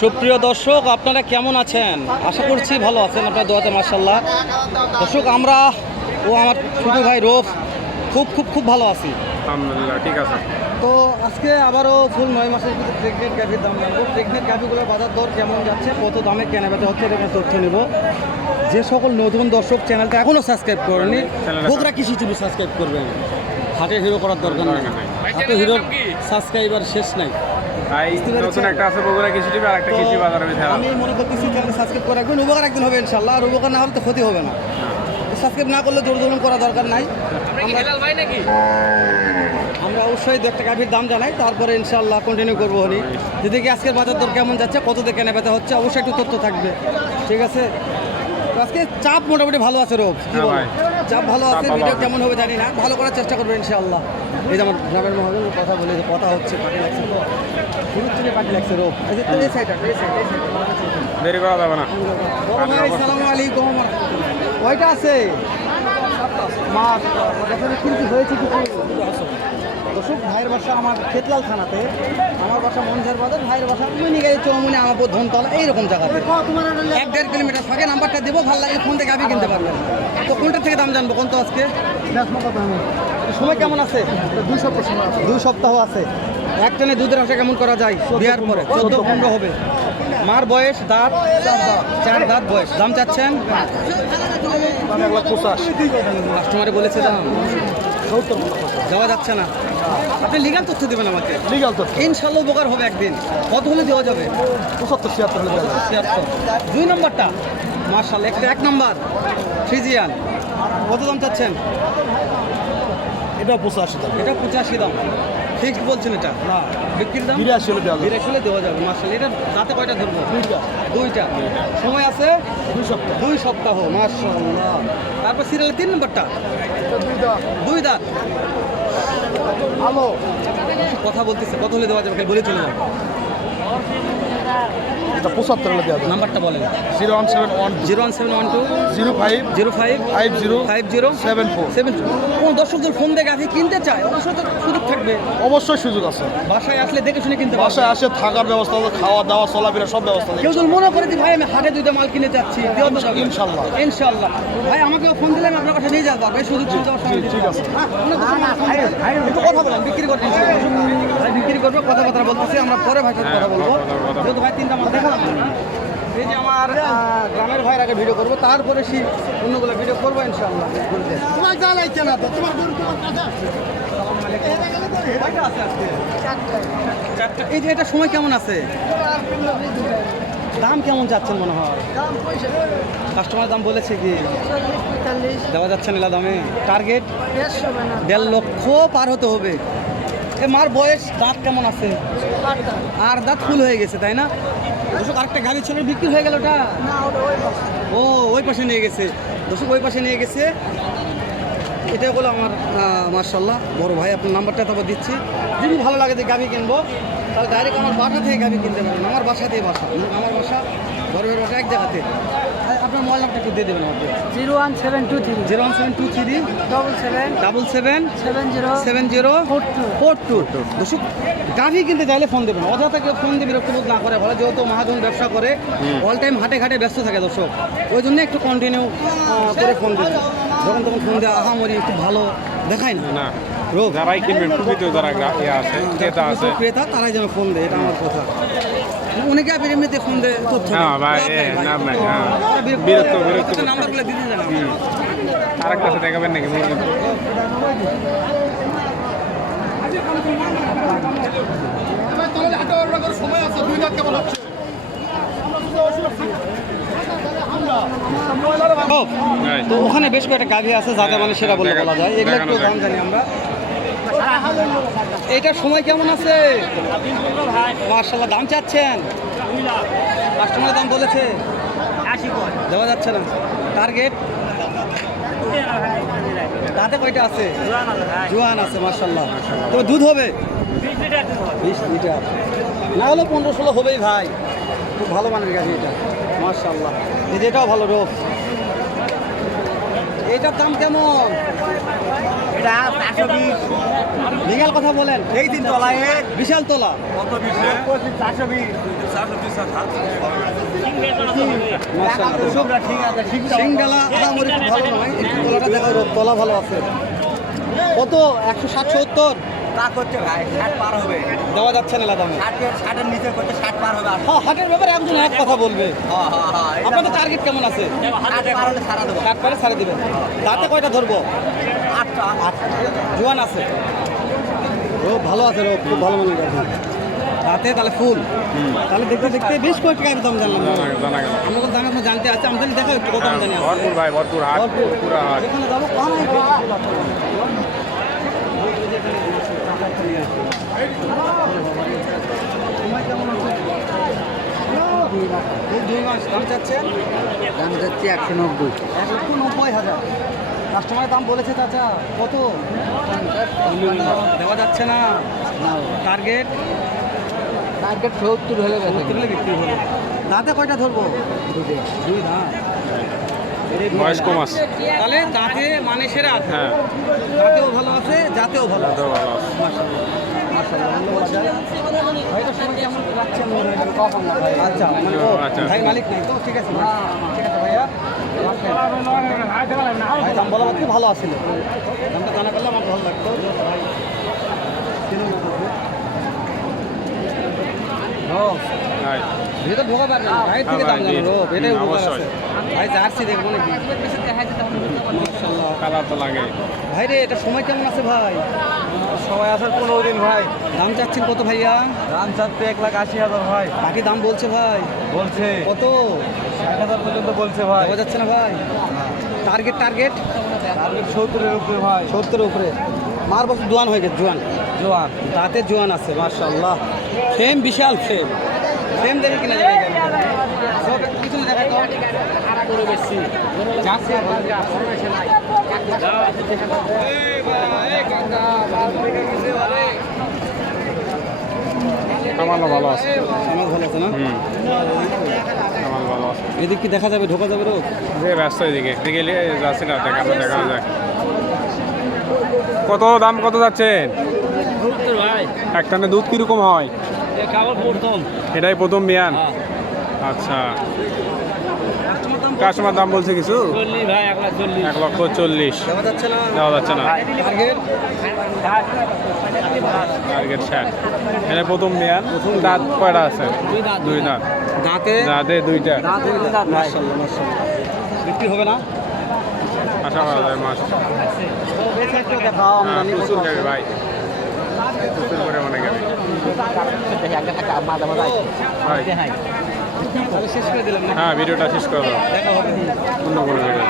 সুপ্রিয় দর্শক আপনারা কেমন আছেন? আশা করছি ভালো আছেন আপনার দোয়াতে মার্শাল্লাহ দর্শক আমরা ও আমার ছোট ভাই রোফ খুব খুব খুব ভালো আছি। আলহামদুলিল্লাহ ঠিক আছে। তো আজকে আবারও ফুল নয় মাসের ভিতরে প্রেগনেন্ট গাভির দাম জানব। প্রেগনেন্ট গাভিগুলোর বাজার দর কেমন যাচ্ছে কত দামে কেনা বেচা হচ্ছে এরকম তথ্য নেব। যে সকল নতুন দর্শক চ্যানেলটা এখনও সাবস্ক্রাইব করেনি বোকরা কৃষি টিভি সাবস্ক্রাইব করবেন। হাটে হিরো করার দরকার নেই দরকার নেই। হাটে হিরোর সাবস্ক্রাইবার শেষ নাই। ভাই নতুন একটা আছে বগুড়া কৃষি টিভি আর একটা কৃষি বাজার আমি আমি মনে করতেছি চ্যানেল সাবস্ক্রাইব করে রাখবেন উপকার একদিন হবে ইনশাল্লাহ আর উপকার না হলে তো ক্ষতি হবে না। সাবস্ক্রাইব না করলে জোর জুলুম করা দরকার নাই। আমরা অবশ্যই দু একটা গাভীর দাম জানাই তারপরে ইনশাল্লাহ কন্টিনিউ করব হনি যদি কি আজকের বাজার দর কেমন যাচ্ছে কততে কেনা বেচা হচ্ছে অবশ্যই একটু তথ্য থাকবে। ঠিক আছে? আজকে চাপ মোটামুটি ভালো আছে রোগ হ্যাঁ চাপ ভালো আছে ভিডিও কেমন হবে জানি না ভালো করার চেষ্টা করব ইনশাল্লাহ এই যে আমার গ্রামের মহাজন কথা বলে যে কথা হচ্ছে পাটি লাগছে তো শুরুর থেকে পাটি লাগছে রোগ এই যে এই সাইডটা এই সাইড এই সাইড দেরি করা যাবে না। বড় আলাইকুম কয়টা আছে? মাছ এখানে কিন্তু হয়েছে কিছু দর্শক ভাইয়ের বাসা আমার খেতলাল থানাতে। আমার বাসা মঞ্জার বাজার ভাইয়ের বাসা মিনি গাড়ি চৌমুনি আমার ধনতলা এইরকম জায়গাতে। এক দেড় কিলোমিটার ফাঁকে নাম্বারটা দেবো ভালো লাগলে ফোন থেকে আমি কিনতে পারবেন। তো কোনটা থেকে দাম জানব কোন তো আজকে? সময় কেমন আছে? দুই সপ্তাহ সময় দুই সপ্তাহ আছে। এক টানে দুধের আশা কেমন করা যায়? বিয়ার পরে। চোদ্দ পনেরো হবে। মার বয়স দাঁত? চার দাঁত বয়স। দাম চাচ্ছেন? কাস্টমারে বলেছে দাম। দেওয়া যাচ্ছে না। আপনি লিগাল তথ্য দেবেন আমাকে। লিগাল তো ইনশাল্লাহ উপকার হবে একদিন। কত হলে দেওয়া যাবে? পঁচাত্তর ছিয়াত্তর হলে ছিয়াত্তর। দুই নম্বরটা। মার্শাল একটা এক নম্বর। ফ্রিজিয়ান। কত দাম চাচ্ছেন? এটা পঁচাশি দাম। এটা পঁচাশি দাম। ফিক্সড বলছেন এটা? না বিক্রির দাম? বিরাশি হলে দেওয়া বিরাশি হলে দেওয়া যাবে মার্শাল এটা রাতে কয়টা ধরবো? দুইটা। দুইটা। সময় আছে? দুই সপ্তাহ। দুই সপ্তাহ মার্শাল্লাহ তারপর সিরিয়ালের তিন নম্বরটা? দুই দাঁত। কথা বলতেছে কত হলে দেওয়া যাবে বলে চলে যাবে। এটা পঁচাত্তর হলে দেওয়া নাম্বারটা বলেন। Zero one seven one zero one seven one two. Zero five. Zero five. Five zero. Five zero. Seven four. Seven কোন দর্শকদের ফোন দেখে আপনি কিনতে চায়? অবশ্যই তো সুযোগ থাকবে। অবশ্যই সুযোগ আছে। বাসায় আসলে দেখে শুনে কিনতে বাসায় আসে থাকার ব্যবস্থা আছে খাওয়া দাওয়া চলাফেরা সব ব্যবস্থা আছে কেউ যদি মনে করে যে ভাই আমি হাটে দুইটা মাল কিনে যাচ্ছি ইনশাল্লাহ। ইনশাল্লাহ। ভাই আমাকে ফোন দিলে আমি আপনার কাছে নিয়ে যাব। ভাই সুযোগ সুবিধা ঠিক আছে। হ্যাঁ। একটু কথা বলেন বিক্রি ভাই বিক্রি করব কথা কথা বলতেছি আমরা পরে ভাই কথা বলব। কথা বলব, যেহেতু ভাই তিনটা মাল দেখালাম এই যে আমার গ্রামের ভাইয়ের আগে ভিডিও করব তারপরে সে অন্যগুলো ভিডিও করব ইনশাল্লাহ তোমার যা লাগছে না তো তোমার গরু তোমার কাছে কয়টা আছে আজকে? এই যে এটা সময় কেমন আছে? দাম কেমন যাচ্ছেন মনে হয়? কাস্টমার দাম বলেছে কি? দেওয়া যাচ্ছে না দামে। টার্গেট দেড় লক্ষ পার হতে হবে। এ মার বয়স দাঁত কেমন আছে? আর দাঁত ফুল হয়ে গেছে তাই না? দর্শক আরেকটা গাড়ি ছিল বিক্রি হয়ে গেল ওটা? ও ওই পাশে নিয়ে গেছে। দর্শক ওই পাশে নিয়ে গেছে। এটা হলো আমার মার্শাল্লাহ বড় ভাই আপনার নাম্বারটা তারপর দিচ্ছি। যদি ভালো লাগে যে গাড়ি কিনবো। তাহলে ডাইরেক্ট আমার বাসা থেকে গাভি কিনতে পারেন আমার বাসা দিয়ে বাসা। আমার বাসা বড় বাসা এক জায়গাতে। আপনার মোবাইল নাম্বারটা একটু দিয়ে দেবেন আমাকে। Zero one seven two three. Zero one seven two three double seven double seven seven zero seven zero four two. Four two. দর্শক গাভি কিনতে চাইলে ফোন দেবেন অযথা কেউ ফোন দিয়ে বিরক্ত বোধ না করে ভালো যেহেতু মহাজন ব্যবসা করে অল টাইম হাটে ঘাটে ব্যস্ত থাকে দর্শক। ওই জন্য একটু কন্টিনিউ করে ফোন দেবেন যখন তখন ফোন দেওয়া আহামরি একটু ভালো দেখায় না। যারাই কিনবেন খুবই তো যারা ইয়ে আছে ক্রেতা আছে। ক্রেতা তারাই যেন ফোন দেয় এটা আমার কথা। অনেকে আপনি এমনিতে ফোন দেয় তথ্য হ্যাঁ, ভাই, এ, নাই হ্যাঁ। বিরক্ত- বিরক্ত, নাম্বারগুলো দিতে জানা আরেকটা আছে দেখাবেন নাকি সময় আছে দুই লাখ কেমন হচ্ছে তো ওখানে বেশ কয়েকটা গাভী আছে যাতে মানে সেটা বলে বলা যায়। এগুলো একটু দাম জানি আমরা। এটার সময় কেমন আছে? মার্শাল্লাহ দাম চাচ্ছেন? কাস্টমার দাম বলেছে। দেওয়া যাচ্ছে না। টার্গেট তাতে কয়টা আছে? জোয়ান আছে মার্শাল্লাহ তবে দুধ হবে? বিশ লিটার। না হলে পনেরো ষোলো হবেই ভাই। খুব ভালো মানের গাড়ি এটা মার্শাল্লাহ এটাও ভালো রোগ এটার দাম কেমন? এটা চারশো বিশ। লিগাল কথা বলেন এই দিন তলা বিশাল তোলা। কত বিশ চারশো বিশ। সবটা ঠিক আছে ঠিক সিঙ্গালা আদামরি ভালো নয় একটু দেখা রোদ তোলা ভালো আছে। কত? একশো ষাট সত্তর তা করছে ভাই ষাট পার হবে। দেওয়া যাচ্ছে না দামে ষাটের ষাটের নিচে করছে ষাট পার হবে হ্যাঁ হাটের ব্যাপারে একজন এক কথা বলবে। হ্যাঁ হ্যাঁ হ্যাঁ আপনাদের টার্গেট কেমন আছে? ষাট পার হলে সারা দেবো। কাট পারে ছাড়ে দিবেন। দাঁতে কয়টা ধরবো? আটটা। জোয়ান আছে। রোগ ভালো আছে রোগ খুব ভালো মনে আছে দাঁতে তাহলে ফুল। তাহলে দেখতে দেখতে বেশ কয়েক টাকার দাম জানলাম। জানা গেল জানা গেল। দাম জানতে আছে। আমাদের দেখা একটু কত আমদানি আছে। ভরপুর ভাই ভরপুর হাট ভরপুর। পুরা হাট। যেখানে যাব কম দুই মাস দাম চাচ্ছেন দাম যাচ্ছে একশো নব্বই। এক লক্ষ নব্বই হাজার। কাস্টমারের দাম বলেছে চাচা কত? দেওয়া যাচ্ছে না। টার্গেট টার্গেট সত্তর হলে তুলে বিক্রি দাঁতে কয়টা ধরবো? দুই দাঁত। বয়স কম আছে তাহলে দাঁতে মানে সেরা আছে। হ্যাঁ। দাঁতেও ভালো আছে জাতেও ভালো আছে। ভালো আছে। আচ্ছা মানে ও, আচ্ছা। ভাই মালিক নাই তো ঠিক আছে। ভাইয়া। ভাই দাম বলা মাত্র ভালো দামটা জানা করলে আমার ভালো লাগতো। ও, ভিতরে ঢোকা পারবে না। ভাই থেকে হ্যাঁ দাম ভাই, জানো। রো জি। এটাই অবশ্যই। ভাই জার্সি দেখব নাকি? কালার তো লাগে। ভাই রে এটা সময় কেমন আছে ভাই? সময় আসার পনেরো দিন ভাই। দাম চাচ্ছেন কত ভাইয়া? দাম চাচ্ছে এক লাখ আশি হাজার ভাই। বাকি দাম বলছে ভাই। বলছে। কত? ষাট হাজার পর্যন্ত বলছে ভাই। পাওয়া যাচ্ছে না ভাই? টার্গেট টার্গেট টার্গেট সত্তরের উপরে ভাই। সত্তরের উপরে। মার বছর জোয়ান হয়ে গেছে জোয়ান। জোয়ান। দাঁতে জোয়ান আছে মার্শাল্লাহ ফ্রেম বিশাল ফ্রেম ফ্রেম দেবে কিনা যাবে সব একটু কামালও ভালো আছে। আমার ভালো আছে না? কামাল ভালো আছে। এদিক কি দেখা যাবে ঢোকা যাবে রোগ? যে ব্যস্ত এদিকে। এদিকে এলে যাচ্ছি না দেখানো দেখানো যায় কত দাম কত যাচ্ছে? ভাই একটানে দুধ কীরকম হয়? এটাই প্রথম বিয়ান? আচ্ছা। কাস্টমার দাম বলছে কিছু? এক লক্ষ চল্লিশ। দেওয়া যাচ্ছে না? টার্গেট ষাট। এটা প্রথম বিয়ান দাঁত কয়টা আছে? দুই দাঁত। দাঁতে। দাঁতে? দুইটা। বিক্রি হবে না? আশা করা যায় হ্যাঁ প্রচুর ভাই। প্রচুর পরিমাণে হ্যাঁ ভিডিওটা শেষ করে দাও। অন্য কোনো ভিডিও